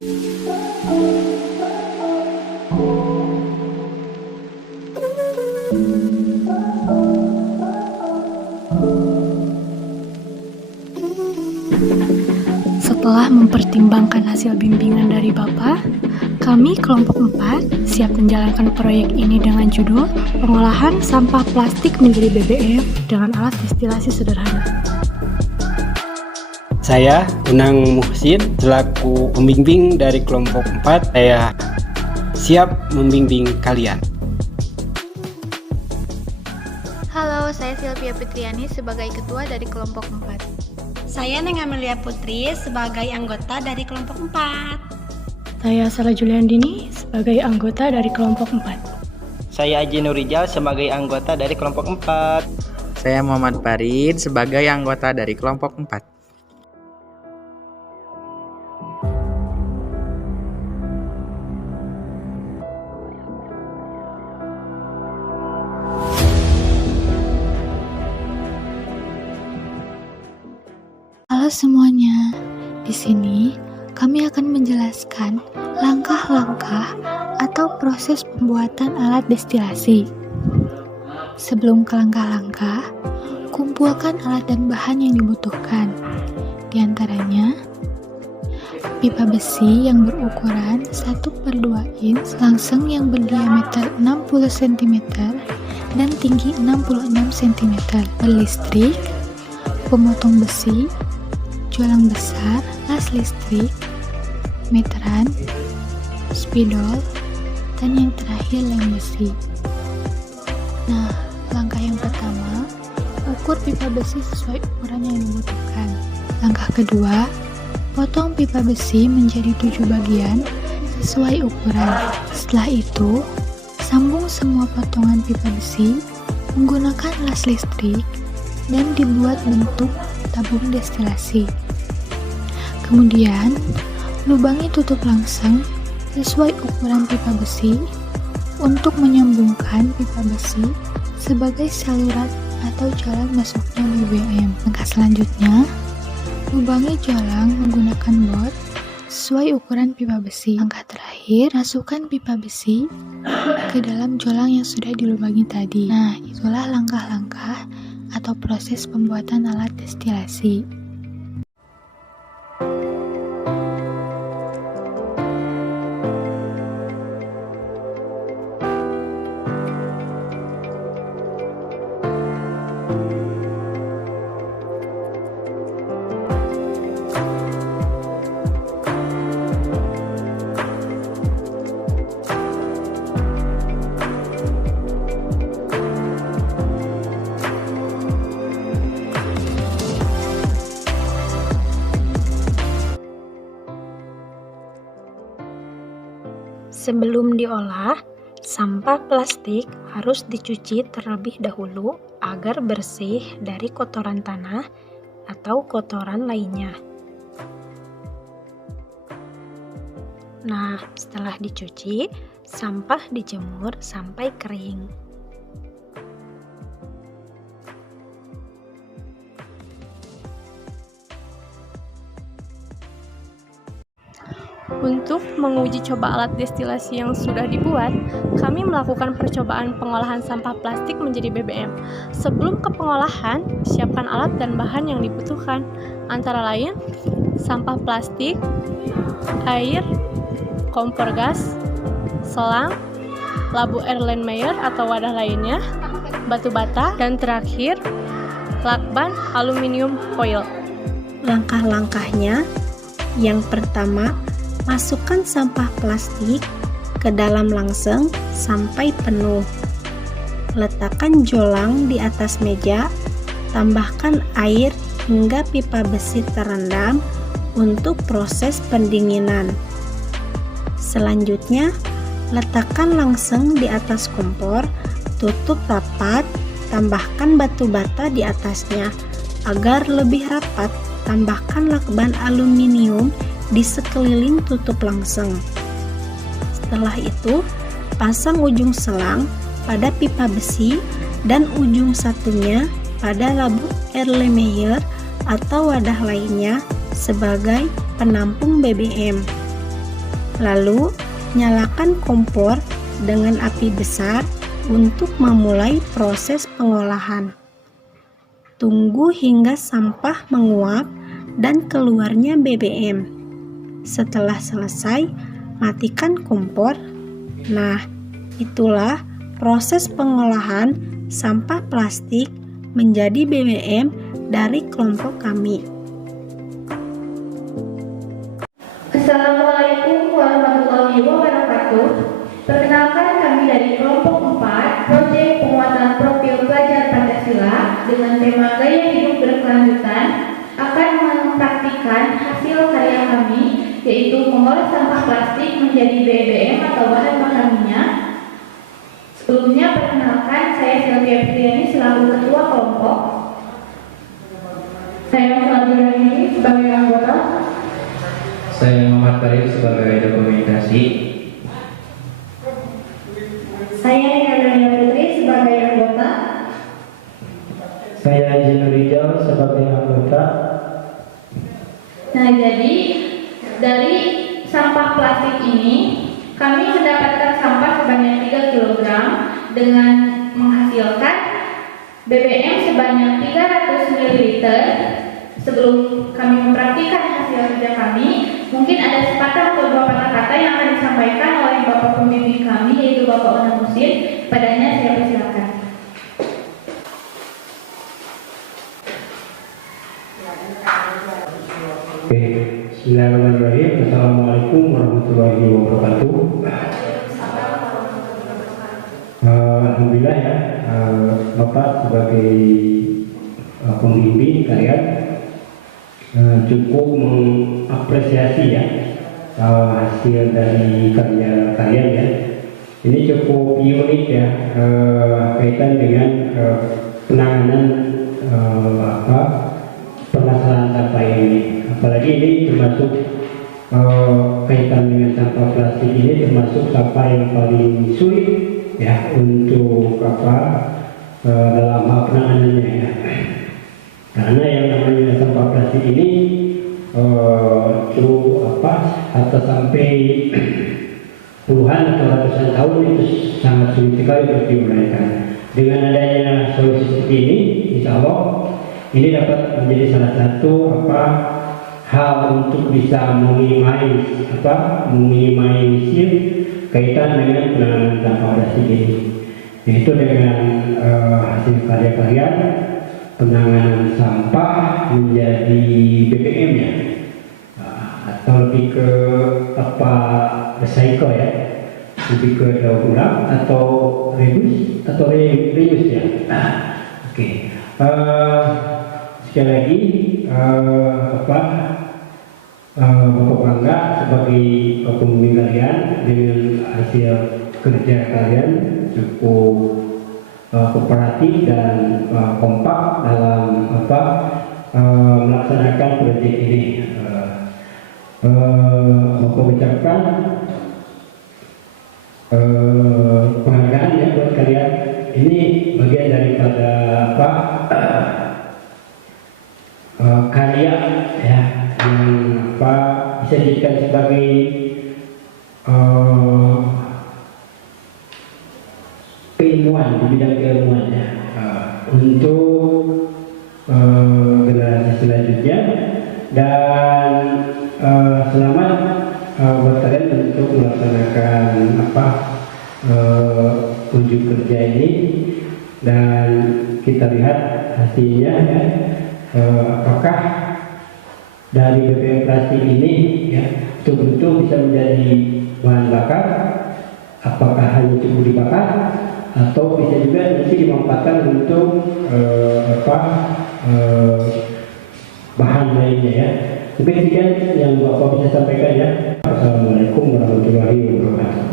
Setelah mempertimbangkan hasil bimbingan dari Bapak, kami kelompok 4 siap menjalankan proyek ini dengan judul Pengolahan Sampah Plastik Menjadi BBM dengan alat destilasi sederhana. Saya, Unang Muhsin, selaku pembimbing dari kelompok 4, saya siap membimbing kalian. Halo, saya Sylvia Fitriani sebagai ketua dari kelompok 4. Saya Neng Amelia Putri sebagai anggota dari kelompok 4. Saya Sarah Juliandini sebagai anggota dari kelompok 4. Saya Aji Nurijal sebagai anggota dari kelompok 4. Saya Muhammad Farid sebagai anggota dari kelompok 4. Halo semuanya, di sini kami akan menjelaskan langkah-langkah atau proses pembuatan alat destilasi. Sebelum ke langkah-langkah, kumpulkan alat dan bahan yang dibutuhkan. Di antaranya, pipa besi yang berukuran 1/2 inch langseng yang berdiameter 60 cm dan tinggi 66 cm, listrik, pemotong besi, jualang besar, las listrik, meteran, spidol, dan yang terakhir lem besi. Nah, langkah yang pertama, ukur pipa besi sesuai ukuran yang dibutuhkan. Langkah kedua, potong pipa besi menjadi 7 bagian sesuai ukuran. Setelah itu, sambung semua potongan pipa besi menggunakan las listrik dan dibuat bentuk tabung destilasi. Kemudian, lubangi tutup langseng sesuai ukuran pipa besi untuk menyambungkan pipa besi sebagai saluran atau jalan masuknya BBM. Langkah selanjutnya, lubangi jalang menggunakan bot sesuai ukuran pipa besi. Langkah terakhir, masukkan pipa besi ke dalam jalang yang sudah dilubangi tadi. Nah, itulah langkah-langkah atau proses pembuatan alat destilasi. Sebelum diolah, sampah plastik harus dicuci terlebih dahulu agar bersih dari kotoran tanah atau kotoran lainnya. Nah, setelah dicuci, sampah dijemur sampai kering. Untuk menguji coba alat destilasi yang sudah dibuat, kami melakukan percobaan pengolahan sampah plastik menjadi BBM. Sebelum ke pengolahan, siapkan alat dan bahan yang dibutuhkan, antara lain sampah plastik, air, kompor gas, selang, labu Erlenmeyer atau wadah lainnya, batu bata, dan terakhir lakban aluminium foil. Langkah-langkahnya, yang pertama, masukkan sampah plastik ke dalam langseng sampai penuh. Letakkan jolang di atas meja, tambahkan air hingga pipa besi terendam untuk proses pendinginan. Selanjutnya, letakkan langseng di atas kompor, tutup rapat, tambahkan batu bata di atasnya. Agar lebih rapat, tambahkan lakban aluminium di sekeliling tutup langseng. Setelah itu, pasang ujung selang pada pipa besi dan ujung satunya pada labu Erlenmeyer atau wadah lainnya sebagai penampung BBM. Lalu, nyalakan kompor dengan api besar untuk memulai proses pengolahan. Tunggu hingga sampah menguap dan keluarnya BBM. Setelah selesai, matikan kompor. Nah, itulah proses pengolahan sampah plastik menjadi BBM dari kelompok kami. Assalamualaikum warahmatullahi wabarakatuh. Perkenalkan, kami dari kelompok 4, proyek penguatan profil pelajar Pancasila dengan tema gaya hidup berkelanjutan akan mempraktikkan hasil karya kami, yaitu mengolah sampah plastik menjadi BBM atau bahan bakarnya. Sebelumnya perkenalkan, saya Sylvia Petriani selaku ketua kelompok. Saya Fadila ini sebagai anggota. Saya Muhammad Karim sebagai dokumentasi. Saya Nandania Putri sebagai anggota. Saya Jinur Rijal sebagai anggota. Nah, jadi dari sampah plastik ini kami mendapatkan sampah sebanyak 3 kg dengan menghasilkan BBM sebanyak 300 ml. Sebelum kami mempraktikkan hasil kerja kami, mungkin ada sepatah atau 2 patah kata yang akan disampaikan oleh Bapak pembimbing kami, yaitu Bapak Onam Musin. Padanya saya persilakan. Oke, bismillahirrahmanirrahim. Assalamualaikum warahmatullahi wabarakatuh. Alhamdulillah ya, Bapak sebagai pembimbing kalian cukup mengapresiasi ya hasil dari karya kalian ya. Ini cukup unik ya, kaitan dengan penanganan permasalahan sampah ini. Apalagi ini termasuk kaitan dengan sampah plastik ini termasuk sampah yang paling sulit ya untuk dalam hal penanganannya ya. Karena yang namanya sampah plastik ini atau sampai puluhan atau ratusan tahun itu sangat sulit sekali untuk diuraikan. Dengan adanya solusi seperti ini, insya Allah ini dapat menjadi salah satu hal untuk bisa meminimalisir kaitan dengan penanganan sampah plastik ini, yaitu dengan hasil karya kalian penanganan sampah menjadi BBM ya, atau lebih ke recycle ya, lebih ke daur ulang atau reuse ya. Oke. Sekali lagi Bapak bangga sebagai pembimbing kalian dengan hasil kerja kalian cukup kooperatif dan kompak dalam melaksanakan proyek ini. Bapak ucapkan penghargaan ya buat kalian. Ini bagian daripada karya ya yang bisa dijadikan sebagai keilmuan di bidang keilmuan ya, untuk generasi selanjutnya. Dan selamat buat kalian untuk melaksanakan unjuk kerja ini, dan kita lihat hasilnya ya, apakah dari BBM plastik ini ya betul-betul bisa menjadi bahan bakar, apakah hanya cukup dibakar atau bisa juga nanti dimanfaatkan untuk bahan lainnya ya. Mungkin sekian yang Bapak bisa sampaikan ya. Assalamualaikum warahmatullahi wabarakatuh.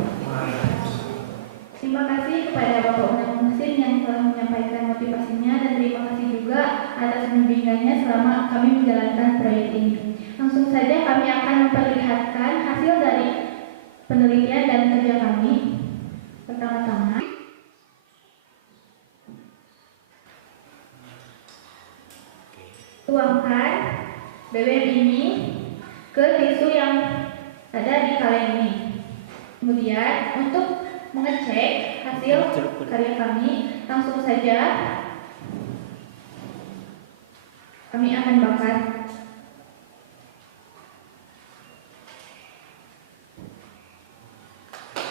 Terima kasih kepada Bapak Onam Musin yang telah menyampaikan motivasinya, dan terima kasih juga atas pembimbingannya selama kami menjalankan proyek ini. Langsung saja kami akan memperlihatkan hasil dari penelitian dan kerja kami. Pertama-tama, tuangkan BBM ini ke tisu yang ada di kaleng ini. Kemudian untuk mengecek hasil karya kami, langsung saja kami akan bakar.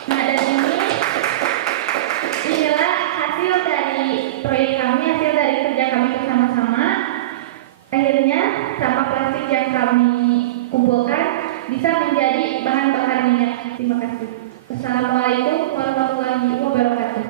Nah, dan inilah hasil dari proyek kami, hasil dari kerja kami bersama-sama. Akhirnya sampah plastik yang kami kumpulkan bisa menjadi bahan bakar minyak. Terima kasih. Wassalamualaikum warahmatullahi wabarakatuh.